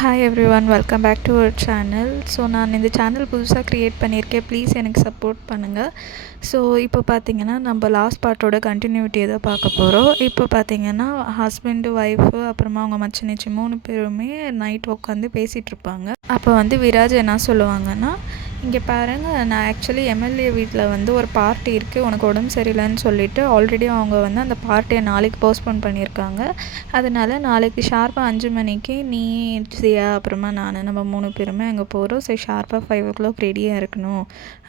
Hi everyone, welcome back to our channel. So நான் இந்த channel புதுசாக create பண்ணியிருக்கேன். ப்ளீஸ் எனக்கு சப்போர்ட் பண்ணுங்கள். ஸோ இப்போ பார்த்தீங்கன்னா நம்ம லாஸ்ட் பார்ட்டோட கண்டினியூட்டியை தான் பார்க்க போகிறோம். இப்போ பார்த்தீங்கன்னா ஹஸ்பண்டு, ஒய்ஃபு, அப்புறமா அவங்க மச்சினிச்சி 3 பேருமே நைட் உட்காந்து பேசிகிட்ருப்பாங்க. அப்போ வந்து விராஜ் என்ன சொல்லுவாங்கன்னா, இங்கே பாருங்கள், நான் ஆக்சுவலி எம்எல்ஏ வீட்டில் வந்து ஒரு பார்ட்டி இருக்குது, உனக்கு உடம்பு சரியில்லைன்னு சொல்லிவிட்டு ஆல்ரெடி அவங்க வந்து அந்த பார்ட்டியை நாளைக்கு போஸ்ட்போன் பண்ணியிருக்காங்க. அதனால் நாளைக்கு ஷார்ப்பாக 5 மணிக்கு நீ, சியா, அப்புறமா நம்ம 3 பேருமே அங்கே போகிறோம். சரி, ஷார்ப்பாக 5 o'clock ரெடியாக இருக்கணும்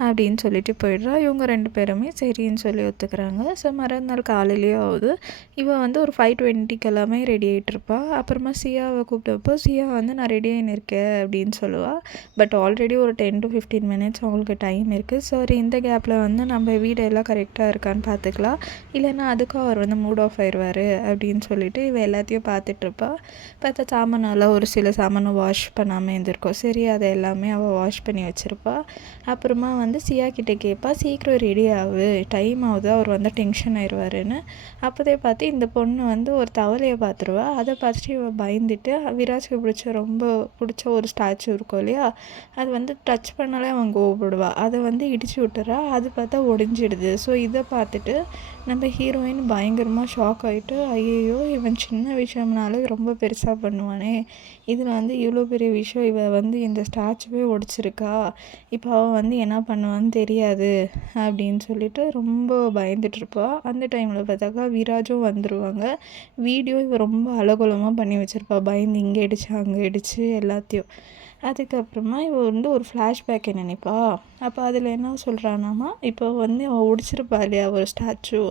அப்படின்னு சொல்லிட்டு போயிடுறா. இவங்க 2 பேருமே சரின்னு சொல்லி ஒத்துக்கிறாங்க. ஸோ மறுநாள் காலையிலேயே ஆகுது. இவன் வந்து ஒரு 5:20 எல்லாமே ரெடி ஆகிட்டுருப்பா. அப்புறமா சியாவை கூப்பிட்டப்போ சியா வந்து நான் ரெடி ஆகின்னு அப்படின்னு சொல்லுவாள். பட் ஆல்ரெடி ஒரு 10 to 15 minutes அவங்களுக்கு டைம் இருக்குது. சரி, இந்த கேப்பில் வந்து நம்ம வீடெல்லாம் கரெக்டாக இருக்கான்னு பார்த்துக்கலாம், இல்லைன்னா அதுக்கும் அவர் வந்து மூட் ஆஃப் ஆயிடுவார் அப்படின்னு சொல்லிட்டு இவள் எல்லாத்தையும் பார்த்துட்ருப்பா. பார்த்தா சாமானெல்லாம் ஒரு சில சாமானை வாஷ் பண்ணாமல் இருந்திருக்கோம். சரி, அதை எல்லாமே அவள் வாஷ் பண்ணி வச்சுருப்பா. அப்புறமா வந்து சியா கிட்டே கேட்பா, சீக்கிரம் ரெடி ஆகு, டைம் ஆகுது, அவர் வந்து டென்ஷன் ஆயிடுவாருன்னு. அப்போதே பார்த்து இந்த பொண்ணு வந்து ஒரு தவளையை பார்த்துருவா. அதை பார்த்துட்டு இவள் பயந்துட்டு விராஜுக்கு ரொம்ப பிடிச்ச ஒரு ஸ்டாச்சு இருக்கும் இல்லையா, அது வந்து டச் பண்ணாலே அவன் கோவப்படுவா. அதை வந்து இடித்து விட்டுறா. அது பார்த்தா ஒடிஞ்சிடுது. ஸோ இதை பார்த்துட்டு நம்ம ஹீரோயின் பயங்கரமாக ஷாக் ஆகிட்டு, ஐயோ இவன் சின்ன விஷயம்னாலே ரொம்ப பெருசாக பண்ணுவானே, இதில் வந்து இவ்வளோ பெரிய விஷயம், இவன் வந்து இந்த ஸ்டாச்சுவே ஒடிச்சிருக்கா, இப்போ அவன் வந்து என்ன பண்ணுவான்னு தெரியாது அப்படின்னு சொல்லிட்டு ரொம்ப பயந்துட்டுருப்பா. அந்த டைமில் பார்த்தாக்கா விராஜும் வந்துடுவாங்க. வீடியோ இவ ரொம்ப அலகோலமாக பண்ணி வச்சுருப்பா, பயந்து இங்கே இடிச்சு அங்கே இடிச்சு எல்லாத்தையும். அதுக்கப்புறமா இவ வந்து ஒரு ஃப்ளாஷ்பேக்கை நினைப்பா. அப்போ அதில் என்ன சொல்கிறானாமா, இப்போ வந்து அவன் ஒடிச்சிருப்பா இல்லையா ஒரு ஸ்டாச்சு,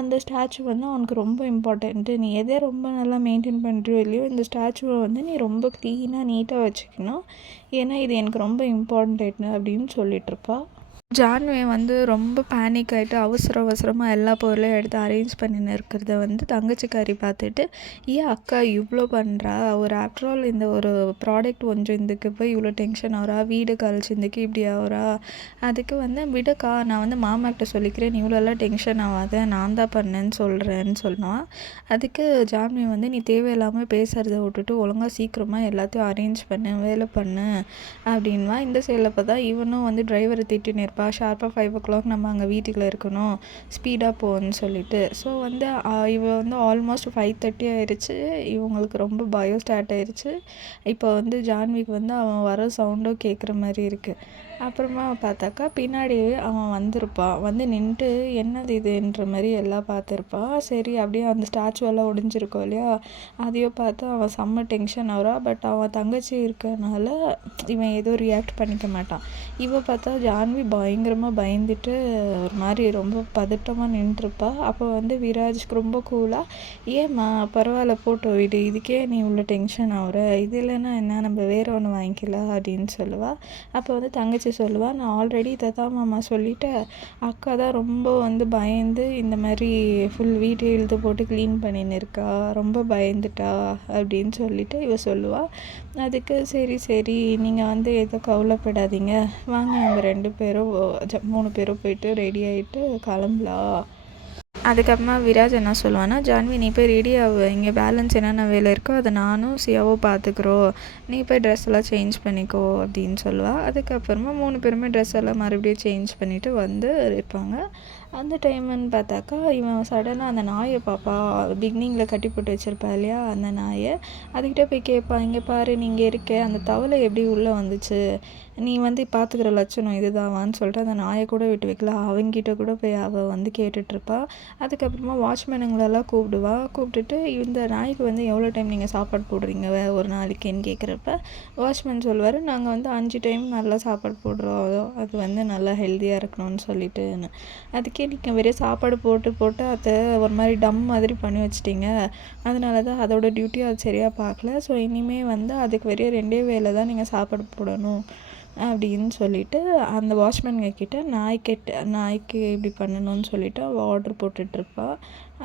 அந்த ஸ்டாச்சு வந்து அவனுக்கு ரொம்ப இம்பார்ட்டண்ட்டு. நீ எதே ரொம்ப நல்லா மெயின்டைன் பண்ணுறியோ இல்லையோ, இந்த ஸ்டாச்சுவை வந்து நீ ரொம்ப க்ளீனாக நீட்டாக வச்சுக்கணும், ஏன்னா இது எனக்கு ரொம்ப இம்பார்ட்டண்ட் அப்படின்னு சொல்லிகிட்ருப்பா. ஜான்வி வந்து ரொம்ப பேனிக் ஆகிட்டு அவசரமாக எல்லா பொருளையும் எடுத்து அரேஞ்ச் பண்ணின்னு இருக்கிறத வந்து தங்கச்சிக்காரி பார்த்துட்டு, ஏன் அக்கா இவ்வளோ பண்ணுறா, ஒரு ஆஃப்டர் ஆல் இந்த ஒரு ப்ராடக்ட் கொஞ்சம் இதுக்கு போய் இவ்வளோ டென்ஷன் ஆகிறா, வீடு கழிச்சிருந்துக்கு இப்படி ஆகிறா, அதுக்கு வந்து விடுக்கா, நான் வந்து மாமாக்கிட்ட சொல்லிக்கிறேன், நீ இவ்வளோலாம் டென்ஷன் ஆகாத, நான் தான் பண்ணேன்னு சொல்கிறேன்னு சொன்னான். அதுக்கு ஜான்வி வந்து, நீ தேவையில்லாமல் பேசுகிறத விட்டுட்டு ஒழுங்காக சீக்கிரமாக எல்லாத்தையும் அரேஞ்ச் பண்ணு, வேலை பண்ணு அப்படின்வா. இந்த சைடில் பார்த்தா இவனும் வந்து டிரைவரை திட்டின்னு இருப்பா, ஷார்ப்பாக 5 o'clock நம்ம அங்கே வீட்டுக்குள்ளே இருக்கணும், ஸ்பீடாக போகணுன்னு சொல்லிட்டு. ஸோ வந்து இவ வந்து ஆல்மோஸ்ட் 5:30 ஆயிடுச்சு. இவங்களுக்கு ரொம்ப பயம் ஸ்டார்ட் ஆயிடுச்சு. இப்போ வந்து ஜான்விக்கு வந்து அவன் வர சவுண்டும் கேட்குற மாதிரி இருக்குது. அப்புறமா பார்த்தாக்கா பின்னாடி அவன் வந்திருப்பான். வந்து நின்றுட்டு என்னது இதுன்ற மாதிரி எல்லாம் பார்த்துருப்பா. சரி, அப்படியே அந்த ஸ்டாச்சுவெல்லாம் ஒடிஞ்சிருக்கோம் இல்லையா, அதையோ பார்த்து அவன் செம்ம டென்ஷன் ஆகிறா. பட் அவன் தங்கச்சி இருக்கனால இவன் ஏதோ ரியாக்ட் பண்ணிக்க மாட்டான். இவ பார்த்தா ஜான்வி பயங்கரமாக பயந்துட்டு ஒரு மாதிரி ரொம்ப பதட்டமாக நின்றுருப்பா. அப்போ வந்து விராஜ்க்கு ரொம்ப கூலாக, ஏம்மா பரவாயில்ல போட்டோ விடு, இதுக்கே நீ இவ்வளோ டென்ஷன் ஆகுற, இது இல்லைன்னா என்ன, நம்ம வேறு ஒன்று வாங்கிக்கலாம் அப்படின்னு சொல்லுவாள். அப்போ வந்து தங்கச்சி சொல்லுவாள், நான் ஆல்ரெடி இதை தான் மாமா சொல்லிட்டேன், அக்கா தான் ரொம்ப வந்து பயந்து இந்த மாதிரி ஃபுல் வீட்டை இழுத்து போட்டு க்ளீன் பண்ணின்னு இருக்கா, ரொம்ப பயந்துட்டா அப்படின்னு சொல்லிட்டு இவ சொல்லுவாள். அதுக்கு சரி நீங்கள் வந்து எதுவும் கவலைப்படாதீங்க, வாங்க நம்ம 2 பேரும் 3 பேரும் போயிட்டு ரெடி ஆகிட்டு கிளம்பலாம். அதுக்கப்புறமா விராஜ் என்ன சொல்லுவான்னா, ஜான்வி நீ போய் ரெடி ஆகு, இங்கே பேலன்ஸ் என்னென்ன வேலை இருக்கோ அதை நானும் சியாவோ பார்த்துக்குறோம், நீ போய் ட்ரெஸ் எல்லாம் சேஞ்ச் பண்ணிக்கோ அப்படின்னு சொல்லுவாள். அதுக்கப்புறமா 3 பேருமே ட்ரெஸ் எல்லாம் மறுபடியும் சேஞ்ச் பண்ணிவிட்டு வந்து இருப்பாங்க. அந்த டைமுன்னு பார்த்தாக்கா இவன் சடனாக அந்த நாயை பாப்பா, பிகினிங்கில் கட்டி போட்டு வச்சுருப்பா இல்லையா அந்த நாயை, அதுக்கிட்ட போய் கேட்பா, இங்கே பாரு நீங்கள் இருக்க, அந்த தவளை எப்படி உள்ளே வந்துச்சு, நீ வந்து பார்த்துக்கிற லட்சணம் இதுதாவான்னு சொல்லிட்டு அந்த நாயை கூட விட்டு வைக்கல, அவங்கிட்ட கூட போய் அவள் வந்து கேட்டுட்ருப்பா. அதுக்கப்புறமா வாட்ச்மேனுங்களெல்லாம் கூப்பிட்டுட்டு, இந்த நாய்க்கு வந்து எவ்வளோ டைம் நீங்கள் சாப்பாடு போடுறீங்க ஒரு நாளைக்குன்னு கேட்குறப்ப வாட்ச்மேன் சொல்லுவார், நாங்கள் வந்து 5 டைம் நல்லா சாப்பாடு போடுறோம், அது வந்து நல்லா ஹெல்த்தியாக இருக்கணும்னு சொல்லிட்டுன்னு. அதுக்கே நீங்கள் வெறும் சாப்பாடு போட்டு அதை ஒரு மாதிரி டம் மாதிரி பண்ணி வச்சிட்டிங்க, அதனால தான் அதோட டியூட்டியை அது சரியாக பார்க்கல, ஸோ இனிமேல் வந்து அதுக்கு வெறும் 2 வேளை தான் நீங்கள் சாப்பாடு போடணும் அப்படின்னு சொல்லிட்டு அந்த வாட்ச்மேன்கிட்ட நாய்க்கு இப்படி பண்ணணும்னு சொல்லிட்டு அவள் ஆர்டர் போட்டுட்ருப்பா.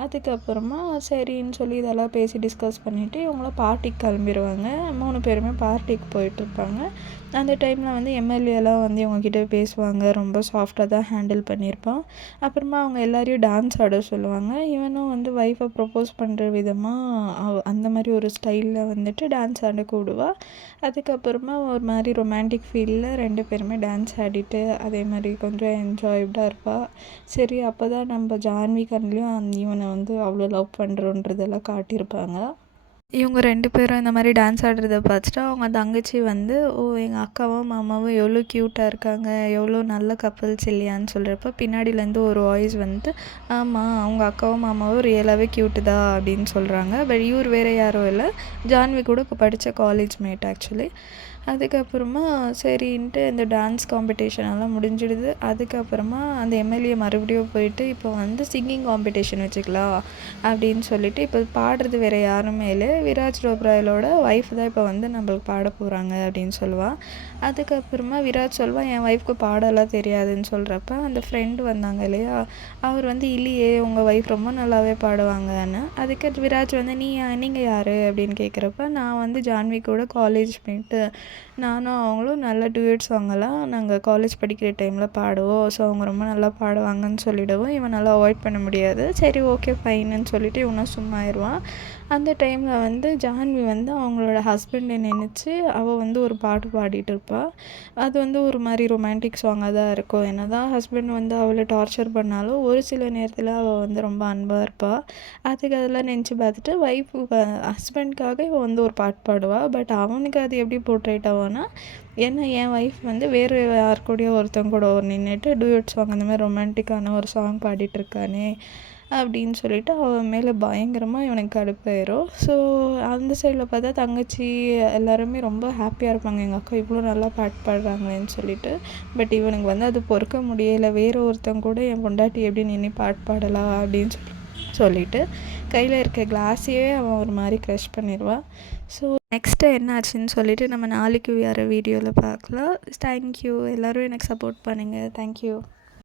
அதுக்கப்புறமா சரின்னு சொல்லி இதெல்லாம் பேசி டிஸ்கஸ் பண்ணிவிட்டு இவங்கள பார்ட்டிக்கு கிளம்பிடுவாங்க. 3 பேருமே பார்ட்டிக்கு போயிட்டுருப்பாங்க. அந்த டைமில் வந்து எம்எல்ஏலாம் வந்து இவங்ககிட்ட பேசுவாங்க. ரொம்ப சாஃப்டாக தான் ஹேண்டில் பண்ணியிருப்பான். அப்புறமா அவங்க எல்லாரையும் டான்ஸ் ஆட சொல்லுவாங்க. இவனும் வந்து ஒய்ஃபை ப்ரப்போஸ் பண்ணுற விதமாக அந்த மாதிரி ஒரு ஸ்டைலில் வந்துட்டு டான்ஸ் ஆட கூடுவா. அதுக்கப்புறமா ஒரு மாதிரி ரொமான்டிக் ஃபீலில் 2 பேருமே டான்ஸ் ஆடிட்டு அதே மாதிரி கொஞ்சம் என்ஜாய்டாக இருப்பாள். சரி அப்போ தான் நம்ம ஜான்வி கண்லேயும் இவனை வந்து அவ்வளோ லவ் பண்ணுறோன்றதெல்லாம் காட்டியிருப்பாங்க. இவங்க 2 பேரும் இந்த மாதிரி டான்ஸ் ஆடுறத பார்த்துட்டு அவங்க தங்கச்சி வந்து எங்கள் அக்காவும் மாமாவும் எவ்வளோ க்யூட்டாக இருக்காங்க, எவ்வளோ நல்ல கப்புள்ஸ் இல்லையான்னு சொல்கிறப்ப பின்னாடியிலேருந்து ஒரு வாய்ஸ் வந்து ஆமாம் அவங்க அக்காவும் மாமாவும் ரியலாகவே க்யூட்டு தான் அப்படின்னு சொல்கிறாங்க. பட் இவர் வேறு யாரும் இல்லை, ஜான்வி கூட படித்த காலேஜ் மேட் ஆக்சுவலி. அதுக்கப்புறமா சரின்ட்டு இந்த டான்ஸ் காம்படிஷன் எல்லாம் முடிஞ்சிடுது. அதுக்கப்புறமா அந்த எம்எல்ஏ மறுபடியும் போயிட்டு இப்போ வந்து சிங்கிங் காம்படிஷன் வச்சுக்கலாம் அப்படின்னு சொல்லிட்டு இப்போ பாடுறது வேறு யாருமே இல்லை, விராஜ் ரோப்ராயலோட ஒய்ஃப் தான் இப்போ வந்து நம்மளுக்கு பாட போகிறாங்க அப்படின்னு சொல்லுவாள். அதுக்கப்புறமா விராஜ் சொல்வான் என் ஒய்ஃப்க்கு பாடலாம் தெரியாதுன்னு சொல்கிறப்ப அந்த ஃப்ரெண்டு வந்தாங்க இல்லையா, அவர் வந்து இல்லையே உங்கள் ஒய்ஃப் ரொம்ப நல்லாவே பாடுவாங்கன்னு. அதுக்கு விராஜ் வந்து நீங்கள் யார் அப்படின்னு கேட்குறப்ப நான் வந்து ஜான்வி கூட காலேஜ் மேட்டு, நானும் அவங்களும் நல்ல டூயட் சாங்கெல்லாம் நாங்கள் காலேஜ் படிக்கிற டைமில் பாடுவோம், ஸோ அவங்க ரொம்ப நல்லா பாடுவாங்கன்னு சொல்லிவிடுவோம். இவன் நல்லா அவாய்ட் பண்ண முடியாது. சரி ஓகே ஃபைனுன்னு சொல்லிவிட்டு இவனும் சும்மா ஆயிடுவான். அந்த டைமில் வந்து ஜான்வி வந்து அவங்களோட ஹஸ்பண்டை நினச்சி அவள் வந்து ஒரு பாட்டு பாடிட்டு இருப்பாள். அது வந்து ஒரு மாதிரி ரொமான்டிக் சாங்காக தான் இருக்கும். என்ன தான் ஹஸ்பண்ட் வந்து அவளை டார்ச்சர் பண்ணாலும் ஒரு சில நேரத்தில் அவள் வந்து ரொம்ப அன்பாக இருப்பாள். அதுக்கு அதெல்லாம் நினச்சி பார்த்துட்டு ஹஸ்பண்ட்காக இவள் வந்து ஒரு பாட்டு பாடுவாள். பட் அவனுக்கு அது எப்படி போர்ட்ரேட் ஆகும்னா, ஏன்னா என் ஒய்ஃப் வந்து வேறு யார் கூடயோ ஒருத்தவங்க கூட நின்றுட்டு டூயட் சாங் அந்த மாதிரி ரொமான்டிக்கான ஒரு சாங் பாடிட்டுருக்கானே அப்படின்னு சொல்லிட்டு அவன் மேலே பயங்கரமாக இவனுக்கு கடுப்பாயிரும். ஸோ அந்த சைடில் பார்த்தா தங்கச்சி எல்லாருமே ரொம்ப ஹாப்பியாக இருப்பாங்க, எங்கள் அக்கா இவ்வளோ நல்லா பாட்டு பாடுறாங்களேன்னு சொல்லிட்டு. பட் இவனுக்கு வந்து அது பொறுக்க முடியலை, வேறு ஒருத்தவங்க கூட என் பொண்டாட்டி எப்படி நின்று பாட்டு பாடலாம் அப்படின்னு சொல்லிட்டு கையில் இருக்க கிளாஸையே அவன் ஒரு மாதிரி க்ரஷ் பண்ணிடுவான். ஸோ நெக்ஸ்ட்டு என்ன ஆச்சுன்னு சொல்லிட்டு நம்ம நாளைக்கு வேறு வீடியோவில் பார்க்கலாம். தேங்க்யூ, எல்லோரும் எனக்கு சப்போர்ட் பண்ணுங்கள். தேங்க்யூ.